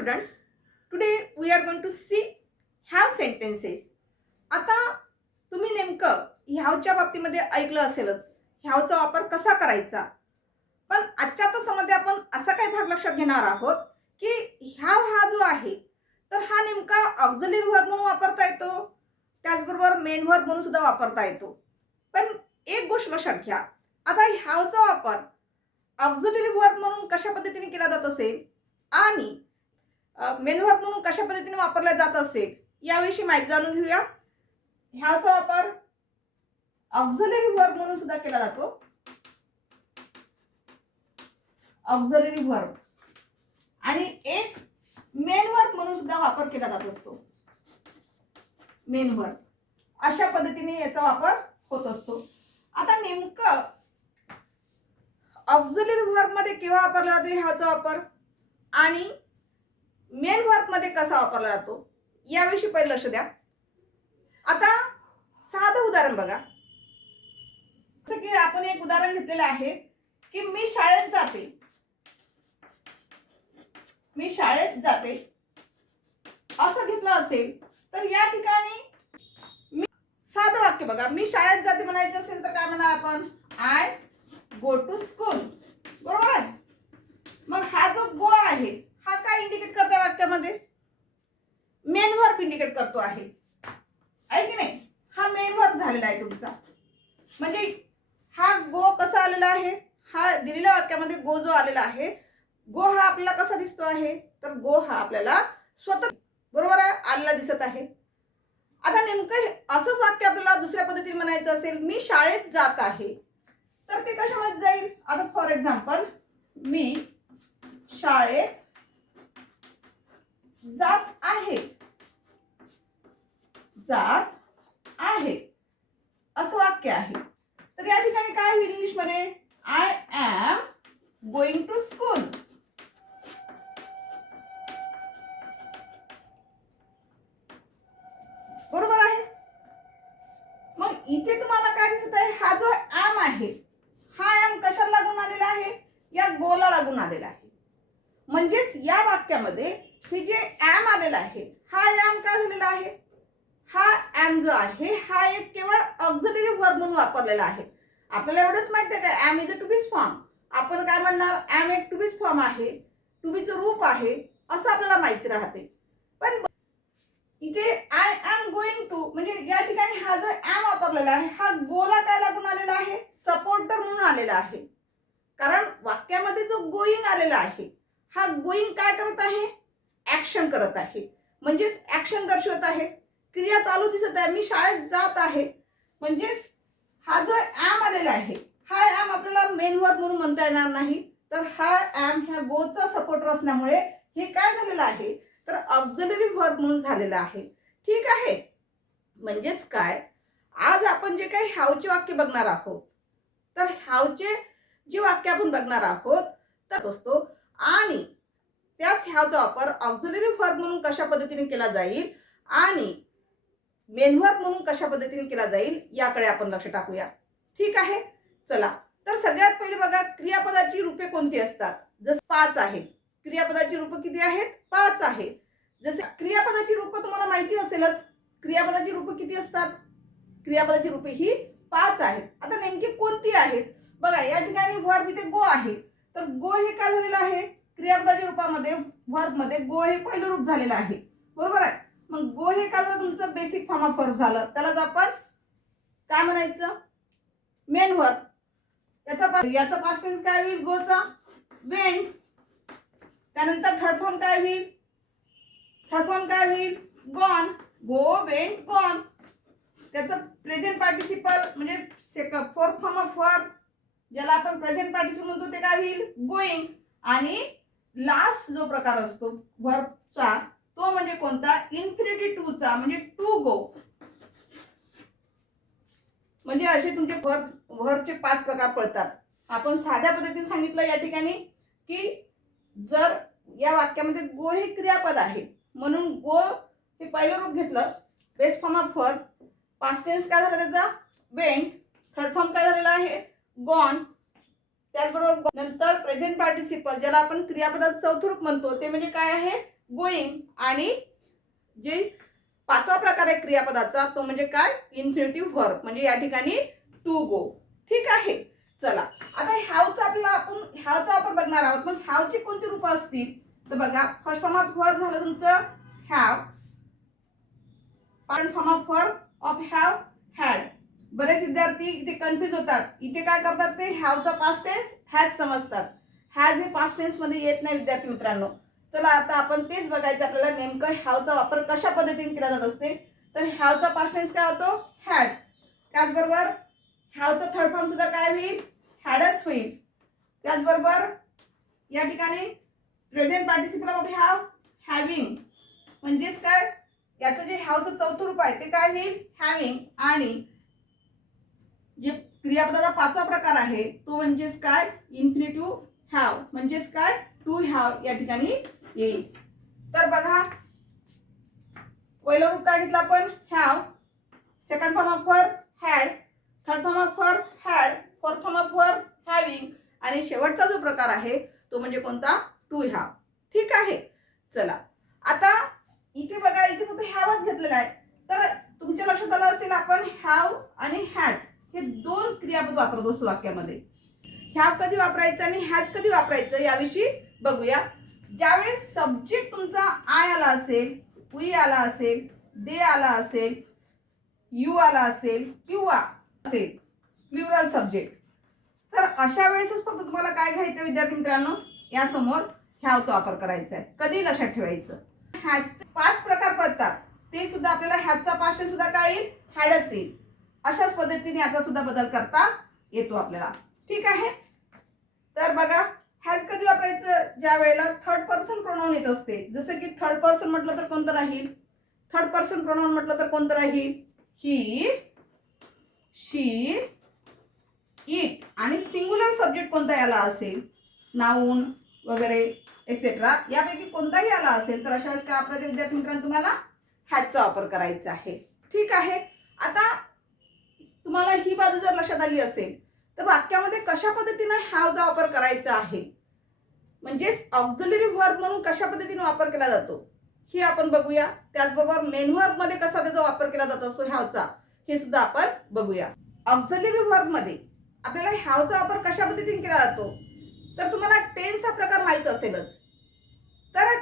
students, today we are going to see have sentences. आता तुम्ही नेमकं ह्यावच्या बाबतीमध्ये ऐकलं असेलच, ह्यावचा वापर कसा करायचा. पण आजच्या तासामध्ये आपण असा काही भाग लक्षात घेणार आहोत की ह्याव हा जो आहे तर हा नेमका ऑक्झिलरी वर्ब म्हणून वापरता येतो, त्याचबरोबर मेन वर्ब म्हणून सुद्धा वापरता येतो. पण एक गोष्ट लक्षात घ्या, आता ह्यावचा वापर ऑक्झिलरी वर्ब म्हणून कशा पद्धतीने केला जात असेल आणि मेन वर्ब म्हणून कशा पद्धतीने वापरला जात असेल याविषयी माहिती जाणून घेऊया. ह्याचा वापर ऑक्झिलरी वर्ब म्हणून सुद्धा केला जातो. ऑक्झिलरी वर्ब आणि एक मेन वर्ब म्हणून सुद्धा वापर केला जात असतो. मेन वर्ब अशा पद्धतीने याचा वापर होत असतो. आता नेमकं ऑक्झिलरी वर्ब मध्ये केव्हा वापरला जातो ह्याचा वापर आणि मेन वर्ब मध्ये कसा वापरला जातो याविषयी पहिले लक्ष द्या. आता साधं उदाहरण बघा, जसं की आपण एक उदाहरण घेतलेलं आहे की मी शाळेत जाते. मी शाळेत जाते असं घेतलं असेल तर या ठिकाणी साधं वाक्य बघा, मी शाळेत जाते म्हणायचं असेल तर काय म्हणणार आपण, आय गो टू स्कूल. बरोबर आहे. मग हा जो गो आहे हा काय इंडिकेट करतो वाक्यामध्ये, मेन वर्ब इंडिकेट करतो आहे की नाही. हा मेन वर्ब झालेला आहे तुमचा. म्हणजे हा गो कसा आलेला आहे, हा दिलेल्या वाक्यामध्ये गो जो आलेला आहे, गो हा आपल्याला कसा दिसतो आहे तर गो हा आपल्याला स्वतः बरोबर आहे आलेला दिसत आहे. आता नेमकं असंच वाक्य आपल्याला दुसऱ्या पद्धतीने म्हणायचं असेल, मी शाळेत जात आहे, तर ते कशामध्ये जाईल. आता फॉर एक्झाम्पल मी शाळेत जात आहे. जात आहे असं वाक्य आहे. तर या ठिकाणी काय होईल इंग्लिश मध्ये, I am going to school. बरोबर आहे. मग इथे तुम्हाला काय दिसत आहे, हा जो एम आहे हा एम कशाला लागून आलेला आहे, या गोला लागून आलेला आहे. म्हणजेच या वाक्यामध्ये हे जे एम आलेला आहे हा एम काय झालेला आहे, हा एम जो आहे हा एक केवळ ऑक्झिलरी वर्ब म्हणून वापरलेला आहे. आपल्याला एवढंच माहिती आहे का, एम इज अ टू बीज फॉर्म. आपण काय म्हणणार, एम एक टू बीज फॉर्म आहे, टू बीचं रूप आहे असं आपल्याला माहिती राहते. पण इथे आय एम गोइंग टू म्हणजे या ठिकाणी हा जो एम वापरलेला आहे हा गोला काय लागून आलेला आहे, सपोर्टर म्हणून आलेला आहे. कारण वाक्यामध्ये जो गोइंग आलेला आहे हा गोइंग काय करत आहे, ऍक्शन करत आहे. म्हणजेच ऍक्शन दर्शवत आहे, क्रिया चालू दिसत आहे. मी शाळेत जात आहे म्हणजेच हा जो एम आलेला आहे हा एम आपल्याला मेन वर्ब म्हणून म्हणता येणार नाही. तर हा एम ह्या गोचा सपोर्टर असल्यामुळे हे काय झालेलं आहे तर ऑक्झिलरी वर्ब म्हणून झालेलं आहे. ठीक आहे. म्हणजेच काय, आज आपण जे काही हॅवचे वाक्य बघणार आहोत तर हॅवचे जे वाक्य आपण बघणार आहोत तर असतो आणि त्याच ह्याचा वापर ऑक्झिलरी वर्ब म्हणून कशा पद्धतीने केला जाईल आणि मेन वर्ब म्हणून कशा पद्धतीने केला जाईल याकडे आपण लक्ष टाकूया. ठीक आहे. चला तर सगळ्यात पहिले बघा, क्रियापदाची रूपे कोणती असतात. जसं 5 आहेत. क्रियापदाची रूपं किती आहेत, 5 आहेत. जसे क्रियापदाची रूपं तुम्हाला माहिती असेलच, क्रियापदाची रूपं किती असतात, क्रियापदाची रूपे ही 5 आहेत. आता नेमकी कोणती आहेत बघा, या ठिकाणी वर्ब इथे गो आहे तर गो हे काय झालेलं आहे, क्रियापदाच्या रूपामध्ये वर्ब मध्ये गो हे पहिलं रूप झालेलं आहे. बरोबर आहे. मग गो हे काय झालं, तुमचं बेसिक फॉर्म ऑफ वर्ब झालं. त्यालाच आपण काय म्हणायचं, मेन वर्ब. याचा पास्ट टेन्स काय होईल, गोचा वेंट. त्यानंतर थर्ड फॉर्म काय होईल, गॉन. Go went gone. त्याचं प्रेझेंट पार्टिसिपल म्हणजे फोर्थ फॉर्म ऑफ वर्ब ज्याला आपण प्रेझेंट पार्टिसिपल म्हणतो ते काय होईल, गोइंग. आणि लास्ट जो प्रकार असतो वर्बचा तो म्हणजे कोणता, इन्फिनिटी टू चा म्हणजे टू गो. म्हणजे असे तुमचे वर्बचे 5 प्रकार पडतात. आपण साध्या पद्धतीने सांगितलं या ठिकाणी की जर या वाक्यामध्ये गो हे क्रियापद आहे म्हणून गो हे पहिलं रूप घेतलं, base form of verb. Past tense काय झालं त्याचा, वेंट. थर्ड फॉर्म काय झालेला आहे, गॉन. त्याचबरोबर नंतर प्रेझेंट पार्टिसिपल ज्याला आपण क्रियापदाचं चौथं रूप म्हणतो ते म्हणजे काय आहे, गोईंग आणि जे पाचवा प्रकार आहे क्रियापदाचा तो म्हणजे काय, इन्फिनिटिव्ह व्हर्ब, म्हणजे या ठिकाणी टू गो. ठीक आहे. चला आता हॅवचा आपण हॅवचा वापर बघणार आहोत. मग हॅवची कोणती रूप असतील तर बघा, फर्स्ट फॉर्म ऑफ व्हर्ब झालं तुमचं have, part form of verb of have had. बरेच विद्यार्थी इथे कन्फ्युज होतात. इथे काय करतात ते हॅवचा पास्ट टेन्स हॅज समजतात. हॅज हे पास्ट टेन्स मध्ये येत नाही विद्यार्थी मित्रांनो. चला आता आपण तेच बघायचं आपल्याला, नेमकं हॅवचा वापर कशा पद्धतीने केला जात असते. तर हॅवचा पास्ट टेन्स काय होतो, हॅड. त्याचबरोबर हॅवचा थर्ड फॉर्म सुद्धा काय होईल, हॅडच होईल. त्याचबरोबर या ठिकाणी present participle of have having, म्हणजेच काय, याचं जे हॅवचं चौथं रूप आहे ते काय होईल, हॅविंग. आणि जे क्रियापदाचा पाचवा प्रकार आहे तो म्हणजेच काय, इन्फिनिटिव्ह हॅव, म्हणजेच काय, टू हॅव या ठिकाणी येईल. तर बघा, पहिलं रूप काय घेतलं आपण, have. Second form of verb had, third form of verb had, fourth form of verb having, आणि शेवटचा जो प्रकार आहे तो म्हणजे कोणता, टू हॅव. ठीक आहे. चला आता इथे बघा, इथे फक्त हॅवच घेतलेला आहे. तर तुमच्या लक्षात आलं असेल आपण हॅव आणि हॅज हे दोन क्रियापद वापरत असतो वाक्यामध्ये. हॅव कधी वापरायचं आणि हॅज कधी वापरायचं याविषयी बघूया. ज्यावेळेस सब्जेक्ट तुमचा आय आला असेल, वी आला असेल, दे आला असेल, यू आला असेल किंवा असेल प्लुरल सब्जेक्ट, तर अशा वेळेसच फक्त तुम्हाला काय घ्यायचं विद्यार्थी मित्रांनो, यासमोर हॅवचा वापर करायचा आहे. कधी लक्षात ठेवायचं, हॅजचे 5 प्रकार पडतात, ते सुद्धा आपल्याला हॅजचा पास्ट सुद्धा काय येईल, हॅडच येईल. अशाच पद्धतीने याचा सुद्धा बदल करता येतो आपल्याला. ठीक आहे. तर बघा, हॅज कधी वापरायचं, ज्या वेळेला थर्ड पर्सन प्रोनाउन येत असते. जसं की थर्ड पर्सन म्हटलं तर कोणतं राहील, थर्ड पर्सन प्रोनाउन म्हटलं तर कोणतं राहील, ही, शी, इट. आणि सिंग्युलर सब्जेक्ट कोणता याला असेल, नाऊन वगैरे एक्सेट्रा, यापैकी कोणताही आला असेल तर अशा वेळेस काय आपल्या विद्यार्थी मित्रांनो तुम्हाला हॅजचा वापर करायचा आहे. ठीक आहे. आता तुम्हाला ही बाजू जर लक्षात आली असेल तर वाक्यामध्ये कशा पद्धतीने हॅवचा वापर करायचा आहे, म्हणजेच ऑक्झिलरी व्हर्ब म्हणून कशा पद्धतीने वापर केला जातो हे आपण बघूया. त्याचबरोबर मेन व्हर्ब मध्ये कसा त्याचा वापर केला जात असतो हॅवचा, हे सुद्धा आपण बघूया. ऑक्झिलरी व्हर्ब मध्ये आपल्याला हॅवचा वापर कशा पद्धतीने केला जातो, तर तुम्हाला टेन्स हा प्रकार माहित असेलच. तर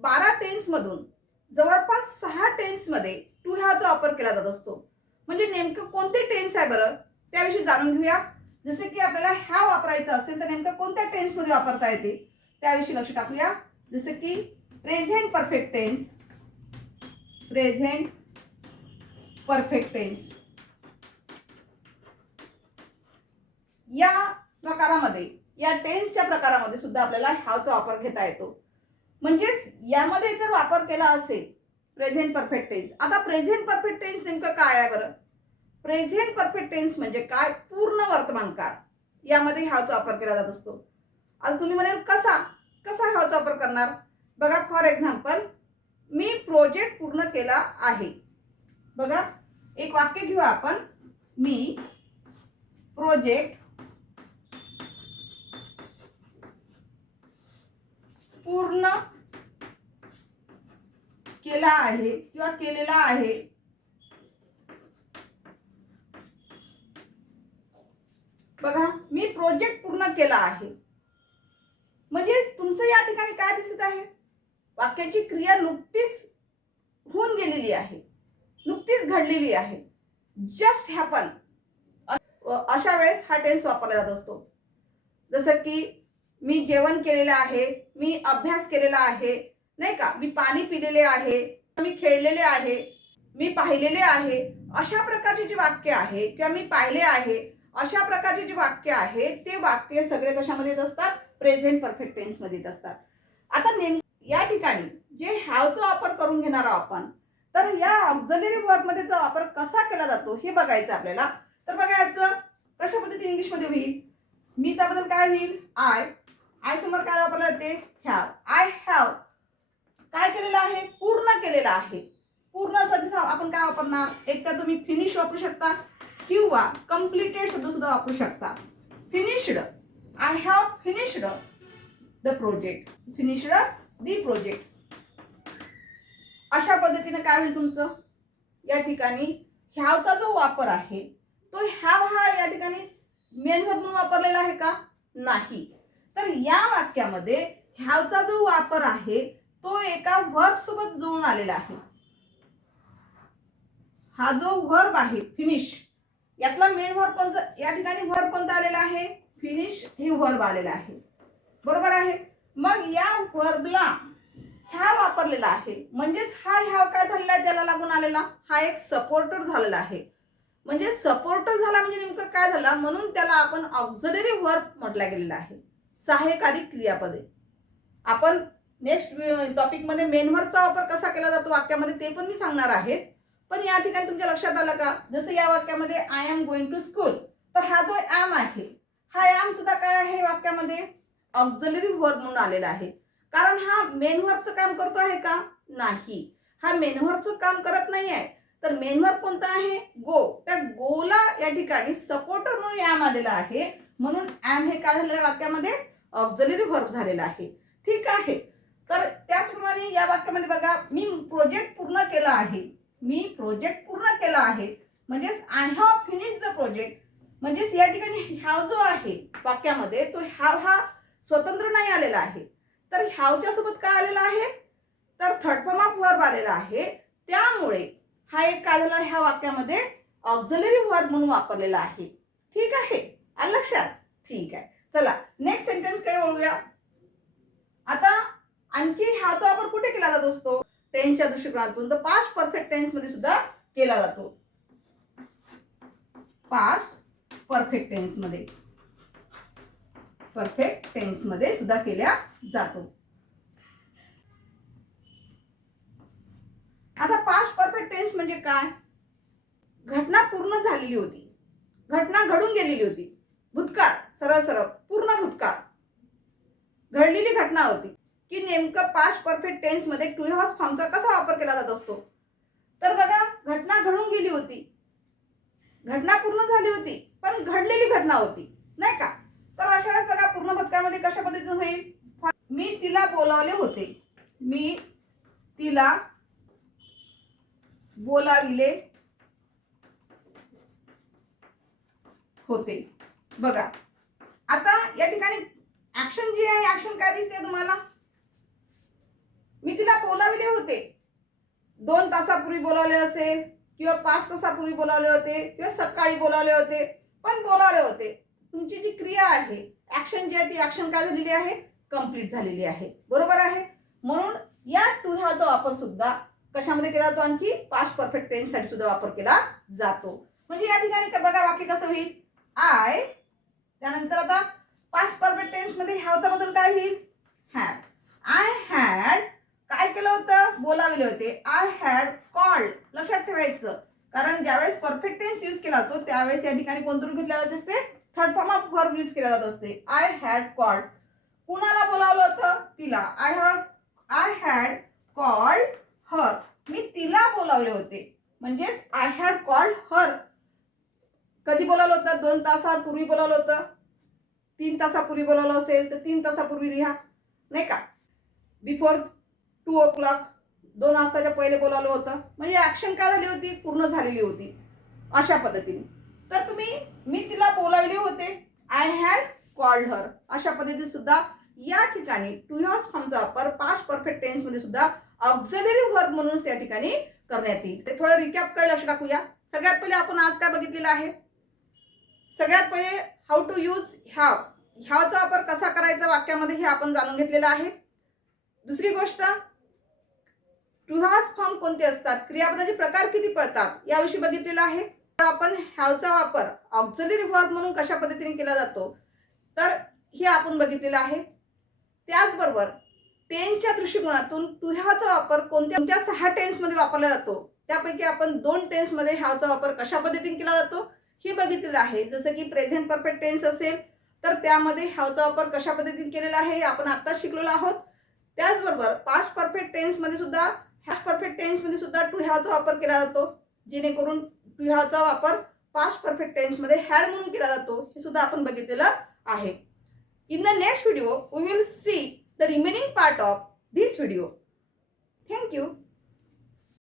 12 टेन्स मधून जवळपास 6 टेन्स मध्ये टू हॅवचा वापर केला जात असतो. म्हणजे नेमकं कोणते टेन्स आहे बरं, त्याविषयी जाणून घेऊया. जसे की आपल्याला हॅव वापरायचं असेल तर नेमकं कोणत्या टेन्स मध्ये वापरता येते त्याविषयी लक्ष टाकूया. जसे की present perfect tense, present perfect tense या प्रकारामध्ये, या टेन्सच्या प्रकारामध्ये सुद्धा आपल्याला हॅवचा वापर घेता येतो. म्हणजेच यामध्ये जर वापर केला असेल प्रेझेंट परफेक्ट टेन्स. आता प्रेझेंट परफेक्ट टेन्स नेमकं काय आहे बरं, प्रेझेंट परफेक्ट टेन्स म्हणजे काय, पूर्ण वर्तमान काळ, यामध्ये हॅवचा वापर केला जात असतो. आता तुम्ही म्हणाल कसा कसा हॅवचा वापर करणार, बघा फॉर एक्झाम्पल, मी प्रोजेक्ट पूर्ण केला आहे. बघा एक वाक्य घेऊ आपण, मी प्रोजेक्ट पूर्ण केला आहे किंवा केलेला आहे. बघा मी प्रोजेक्ट पूर्ण केला आहे, म्हणजे तुमचं या ठिकाणी काय दिसत आहे, वाक्याची क्रिया नुकतीच होऊन गेलेली आहे, नुकतीच घडलेली आहे, जस्ट हॅपन. अशा वेळेस हा टेन्स वापरला जात असतो. जसं की मी जेवण केलेलं आहे, मी अभ्यास केलेला आहे, नाही का, मी पाणी पिलेले आहे, मी खेळलेले आहे, मी पाहिलेले आहे. अशा प्रकारची जी वाक्य आहे किंवा मी पाहिले आहे, अशा प्रकारची जी वाक्य आहे ते वाक्य सगळे कशामध्ये येत असतात, प्रेझेंट परफेक्ट टेन्स मध्ये येत असतात. आता या ठिकाणी जे हॅवचा वापर करून घेणार आहोत आपण, तर या ऑक्झिलरी व्हर्ब मध्ये चा वापर कसा केला जातो हे बघायचं आपल्याला. तर बघा याचं कशा पद्धतीने इंग्लिश मध्ये होईल, मीचा बदल काय होईल, आय. आय समोर काय वापरलं जाते, हॅव. आय हॅव काय केलेलं आहे, पूर्ण केलेलं आहे. पूर्ण साठी आपण काय वापरणार, एक तर तुम्ही फिनिश वापरू शकता किंवा कंप्लीटेड शब्द सुद्धा वापरू शकता. Finished, I have finished the project, finished the project. अशा पद्धतीने काय होईल तुमचं या ठिकाणी ह्यावचा जो वापर आहे तो हॅव हा या ठिकाणी मेन व्हर्ब म्हणून वापरलेला आहे का? नाही. तर या वाक्यामध्ये हॅवचा जो वापर आहे तो एका व्हर्ब सोबत जुळून आलेला आहे. हा जो व्हर्ब आहे फिनिश, यातला मेन व्हर्ब कोणता या ठिकाणी व्हर्ब कोणता आलेला आहे? फिनिश हे व्हर्ब आलेला आहे. बरोबर आहे. मग या व्हर्बला ह्या वापरलेला आहे म्हणजेच हा ह्या काय झालेला आहे त्याला लागून आलेला, हा एक सपोर्टर झालेला आहे. म्हणजे सपोर्टर झाला म्हणजे नेमकं काय झालं, म्हणून त्याला आपण ऑक्झिलरी व्हर्ब म्हटला गेलेला आहे, सहाय्यकारी क्रियापदे. आपण नेक्स्ट टॉपिक मध्ये मेन व्हर्बचा वापर कसा केला जातो वाक्यामध्ये ते पण मी सांगणार आहे. पण या ठिकाणी तुमच्या लक्षात आलं का, जसं या वाक्यामध्ये I am going to school, तर हा जो एम आहे हा एम सुद्धा काय आहे वाक्यामध्ये ऑक्झिलरी व्हर्ब म्हणून आलेला आहे. कारण हा मेन व्हर्बचं काम करतो आहे का? नाही, हा मेन व्हर्बचं काम करत नाही आहे. तर मेन व्हर्ब कोणता आहे? गो. त्या गोला या ठिकाणी सपोर्टर म्हणून एम आलेला आहे, म्हणून एम हे काय झालेलं वाक्यामध्ये ऑक्झिलरी व्हर्ब झालेला आहे. ठीक आहे. तर त्याचप्रमाणे या वाक्यामध्ये बघा, मी प्रोजेक्ट पूर्ण केला आहे, मी प्रोजेक्ट पूर्ण केला आहे म्हणजेच I have finish the project. म्हणजेच या ठिकाणी हॅव जो आहे वाक्यामध्ये तो हॅव हा स्वतंत्र नाही आलेला आहे, तर हॅवच्या सोबत काय आलेला आहे, तर थर्ड फॉर्म ऑफ व्हर्ब आलेला आहे. त्यामुळे हा एक काय झाला ह्या वाक्यामध्ये ऑक्झिलरी व्हर्ब म्हणून वापरलेला आहे. ठीक आहे, आलं लक्षात? ठीक आहे. चला नेक्स्ट सेंटेन्स कडे वळूया. आता आणखी ह्याचा वापर कुठे केला जातो असतो? टेन्सच्या दृष्टिकोनातून. तर पास्ट परफेक्ट टेन्स मध्ये सुद्धा केला जातो. पास्ट परफेक्ट टेन्स मध्ये, परफेक्ट टेन्स मध्ये सुद्धा केला जातो. आता पास्ट परफेक्ट टेन्स म्हणजे काय? घटना पूर्ण झालेली होती, घटना घडून गेलेली होती, भूतकाळ, सरळ सरळ पूर्ण भूतकाळ घडलेली घटना होती. की नेमकं पास्ट परफेक्ट टेन्स मध्ये टू हॅव फॉर्मचा कसा वापर केला जात असतो? तर बघा, घटना घडून गेली होती, घटना पूर्ण झाली होती, पण घडलेली घटना होती, नाही का? तर अशा वेळेस बघा पूर्ण भूतकाळामध्ये कशा पद्धतीने होईल? मी तिला बोलावले होते, मी तिला बोलाविले होते. बघा आता या ठिकाणी ऍक्शन जी आहे, ऍक्शन काय दिसते तुम्हाला? मी तिला बोलाविले होते, 2 तासापूर्वी बोलावले असेल किंवा 5 तासापूर्वी बोलावले होते किंवा सकाळी बोलावले होते, पण बोलावले होते. तुमची जी क्रिया आहे, ऍक्शन जी आहे ती ऍक्शन काय झालेली आहे? कंप्लीट झालेली आहे. बरोबर आहे. म्हणून या टू हॅवचा वापर सुद्धा कशामध्ये केला जातो? आणखी पास्ट परफेक्ट टेन्स साठी सुद्धा वापर केला जातो. म्हणजे या ठिकाणी बघा वाक्य कसं होईल? आय, त्यानंतर आता पास्ट परफेक्ट टेन्स मध्ये हॅवचा बदल काय होईल? हॅड. आय हॅड काय केलं होतं? बोलावले होते. I had called. लक्षात ठेवायचं, कारण ज्यावेळेस परफेक्ट टेन्स यूज केला जातो त्यावेळेस या ठिकाणी कोणतं रूप घेतलं जात असते? Third form of verb use केला जात असते. I had called. कुणाला बोलावलं होतं? तिला. I had called her. मी तिला बोलावले होते, म्हणजेच आय हॅड कॉल्ड हर. कधी बोलावलं होतं? 2 तासापूर्वी बोलावलं होतं. 3 तासापूर्वी बोलावलं असेल तर 3 तासापूर्वी लिहा, नाही का? बिफोर 2 o'clock, 2 वाजताच्या पहिले बोलावलं होतं. म्हणजे ऍक्शन काय झाली होती? पूर्ण झालेली होती. अशा पद्धतीने. तर तुम्ही मी तिला बोलावले होते, आय हॅड कॉल्ड हर, अशा पद्धतीने सुद्धा या ठिकाणी टू हॅव फॉर्मचा वापर पास्ट परफेक्ट टेन्स मध्ये सुद्धा ऑक्झिलरी व्हर्ब म्हणून या ठिकाणी करण्यात येईल. ते थोडं रिकॅप कडे लक्ष टाकूया. सगळ्यात पहिले आपण आज काय बघितलेलं आहे? सगळ्यात पहिले हाऊ टू यूज हॅव, ह्याचा वापर कसा करायचा वाक्यामध्ये हे आपण जाणून घेतलेलं आहे. दुसरी गोष्ट, टू हॅव फॉर्म कोणते असतात, क्रियापदाचे प्रकार किती पडतात याविषयी बघितलेलं आहे. तर आपण हॅवचा वापर ऑक्झिलरी व्हर्ब म्हणून कशा पद्धतीने केला जातो तर हे आपण बघितलेलं आहे. त्याचबरोबर टेन्सच्या दृष्टिकोनातून टू हॅवचा वापर कोणत्या 6 टेन्स मध्ये वापरला जातो, त्यापैकी आपण 2 टेन्स मध्ये हॅवचा वापर कशा पद्धतीने केला जातो हे बघितलेलं आहे. जसं की प्रेझेंट परफेक्ट टेन्स असेल तर त्यामध्ये हॅवचा वापर कशा पद्धतीने केलेला आहे आपण आता शिकलेलो आहोत. त्याचबरोबर पास्ट परफेक्ट टेन्स मध्ये सुद्धा हॅव परफेक्ट टेन्स मध्ये सुद्धा टू हॅवचा वापर केला जातो, जेणेकरून टू हॅवचा वापर पास्ट परफेक्ट टेन्स मध्ये हॅड म्हणून केला जातो, हे सुद्धा आपण बघितलेलं आहे. In the next video, we will see the remaining part of this video. Thank you.